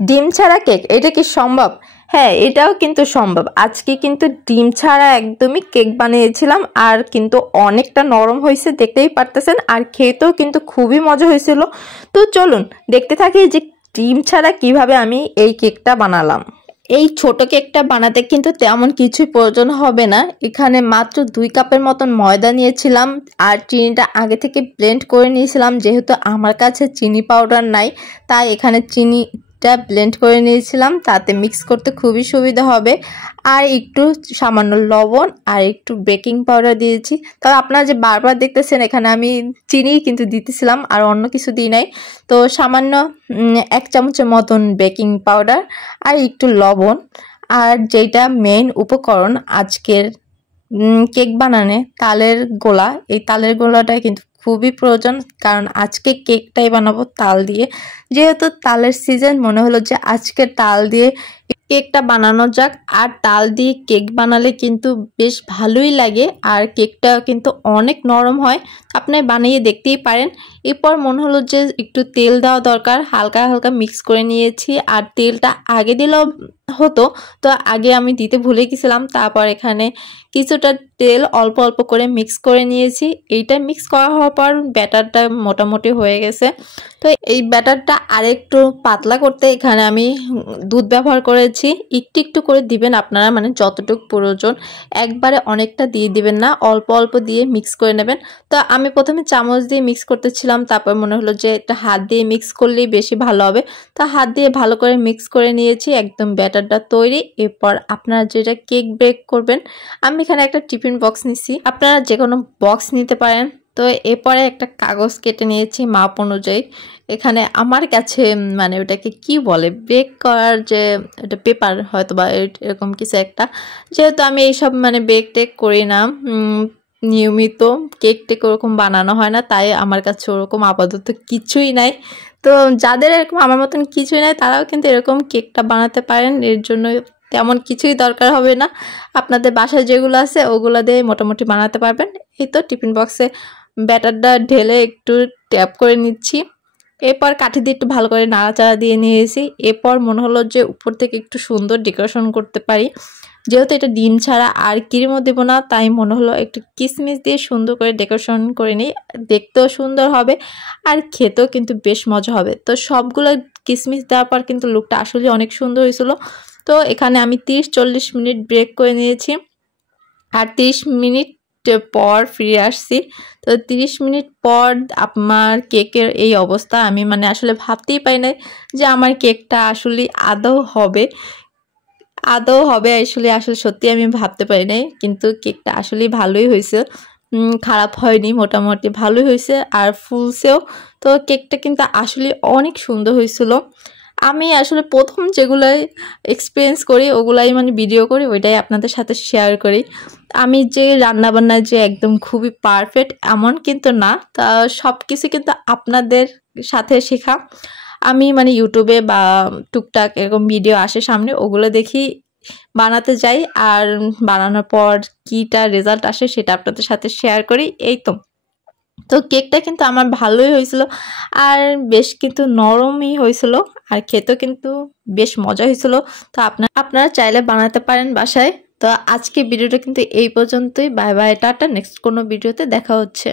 ডিম ছাড়া কেক এটা কি সম্ভব? হ্যাঁ, এটাও কিন্তু সম্ভব। আজকে কিন্তু ডিম ছাড়া একদমই কেক বানিয়েছিলাম, আর কিন্তু অনেকটা নরম হয়েছে, দেখতেই পারতেছেন, আর খেতেও কিন্তু খুবই মজা হয়েছিল। তো চলুন দেখতে থাকি যে ডিম ছাড়া কিভাবে আমি এই কেকটা বানালাম। এই ছোট কেকটা বানাতে কিন্তু তেমন কিছুই প্রয়োজন হবে না। এখানে মাত্র 2 কাপের মতন ময়দা নিয়েছিলাম, আর চিনিটা আগে থেকে ব্লেন্ড করে নিয়েছিলাম। যেহেতু আমার কাছে চিনি পাউডার নাই, তাই এখানে চিনিটা ব্লেন্ড করে নিয়েছিলাম, তাতে মিক্স করতে খুবই সুবিধা হবে। আর একটু সামান্য লবণ আর একটু বেকিং পাউডার দিয়েছি। তবে আপনারা যে বারবার দেখতেছেন এখানে আমি চিনি কিন্তু দিতেছিলাম, আর অন্য কিছু দিই নাই। তো সামান্য 1 চামচের মতন বেকিং পাউডার আর একটু লবণ, আর যেটা মেইন উপকরণ আজকের কেক বানানে, তালের গোলা। এই তালের গোলাটা কিন্তু খুবই প্রয়োজন, কারণ আজকে কেকটাই বানাবো তাল দিয়ে। যেহেতু তালের সিজন, মনে হলো যে আজকে তাল দিয়ে কেকটা বানানো যাক। আর তাল দিয়ে কেক বানালে কিন্তু বেশ ভালোই লাগে, আর কেকটাও কিন্তু অনেক নরম হয়। আপনি বানিয়ে দেখতেই পারেন। এরপর মনে হলো যে একটু তেল দেওয়া দরকার, হালকা হালকা মিক্স করে নিয়েছি। আর তেলটা আগে দিলেও হতো, তো আগে আমি দিতে ভুলে গেছিলাম। তারপর এখানে কিছুটা তেল অল্প অল্প করে মিক্স করে নিয়েছি। এইটা মিক্স করা হওয়ার পর ব্যাটারটা মোটামুটি হয়ে গেছে। তো এই ব্যাটারটা আরেকটু পাতলা করতে এখানে আমি দুধ ব্যবহার করেছি। একটু একটু করে দিবেন আপনারা, মানে যতটুকু প্রয়োজন, একবারে অনেকটা দিয়ে দিবেন না, অল্প অল্প দিয়ে মিক্স করে নেবেন। তো আমি প্রথমে চামচ দিয়ে মিক্স করতেছিলাম, তারপর মনে হলো যে এটা হাত দিয়ে মিক্স করলেই বেশি ভালো হবে। তো হাত দিয়ে ভালো করে মিক্স করে নিয়েছি, একদম ব্যাটারটা তৈরি। এরপর আপনারা যেটা কেক বেক করবেন, আমি এখানে একটা টিফিন বক্স নিছি, আপনারা যে কোনো বক্স নিতে পারেন। তো এরপরে একটা কাগজ কেটে নিয়েছি মাপ অনুযায়ী। এখানে আমার কাছে মানে ওটাকে কি বলে, বেক করার যে এটা পেপার হয়তো বা এরকম কিছু একটা। যেহেতু আমি এইসব মানে বেক টেক করি না, নিয়মিত কেক টেক ওরকম বানানো হয় না, তাই আমার কাছে ওরকম আপাতত কিছুই নাই। তো যাদের এরকম আমার মতন কিছুই নাই, তারাও কিন্তু এরকম কেকটা বানাতে পারেন। এর জন্য তেমন কিছুই দরকার হবে না, আপনাদের বাসায় যেগুলো আছে ওগুলো দিয়ে মোটামুটি বানাতে পারবেন। এই তো টিফিন বক্সে ব্যাটারটা ঢেলে একটু ট্যাপ করে নিচ্ছি। এরপর কাঠি দিয়ে একটু ভালো করে নাড়াচাড়া দিয়ে নিয়েছি। এরপর মনে হলো যে উপর থেকে একটু সুন্দর ডেকোরেশন করতে পারি। যেহেতু এটা ডিম ছাড়া আর ক্রিমও দেবো না, তাই মনে হলো একটু কিশমিশ দিয়ে সুন্দর করে ডেকোরেশন করে নিই, দেখতেও সুন্দর হবে আর খেতেও কিন্তু বেশ মজা হবে। তো সবগুলো কিশমিশ দেওয়ার পর কিন্তু লুকটা আসলে অনেক সুন্দর হয়েছিল। তো এখানে আমি 30-40 মিনিট ব্রেক করে নিয়েছি, আর 30 মিনিট পর ফিরে আসছি। তো 30 মিনিট পর আমার কেকের এই অবস্থা। আমি মানে আসলে ভাবতেই পারি না যে আমার কেকটা আসলে আদৌ হবে আসলে সত্যি আমি ভাবতে পারি নাই। কিন্তু কেকটা আসলে ভালোই হয়েছে, খারাপ হয়নি, মোটামুটি ভালোই হয়েছে, আর ফুলছেও। তো কেকটা কিন্তু আসলে অনেক সুন্দর হয়েছিল। আমি আসলে প্রথম যেগুলাই এক্সপিরিয়েন্স করি ওগুলাই মানে ভিডিও করি, ওইটাই আপনাদের সাথে শেয়ার করি। আমি যে রান্নাবান্না যে একদম খুবই পারফেক্ট এমন কিন্তু না, তা সব কিছু কিন্তু আপনাদের সাথে শেখা। আমি মানে ইউটিউবে বা টুকটাক এরকম ভিডিও আসে সামনে, ওগুলো দেখি বানাতে যাই, আর বানানোর পর কীটা রেজাল্ট আসে সেটা আপনাদের সাথে শেয়ার করি। এই তো কেকটা কিন্তু আমার ভালোই হয়েছিল, আর বেশ কিন্তু নরমই হয়েছিল, আর খেতেও কিন্তু বেশ মজা হয়েছিল। তো আপনারা চাইলে বানাতে পারেন বাসায়। তো আজকে ভিডিওটা কিন্তু এই পর্যন্তই। Bye bye, tata. নেক্সট কোনো ভিডিওতে দেখা হচ্ছে।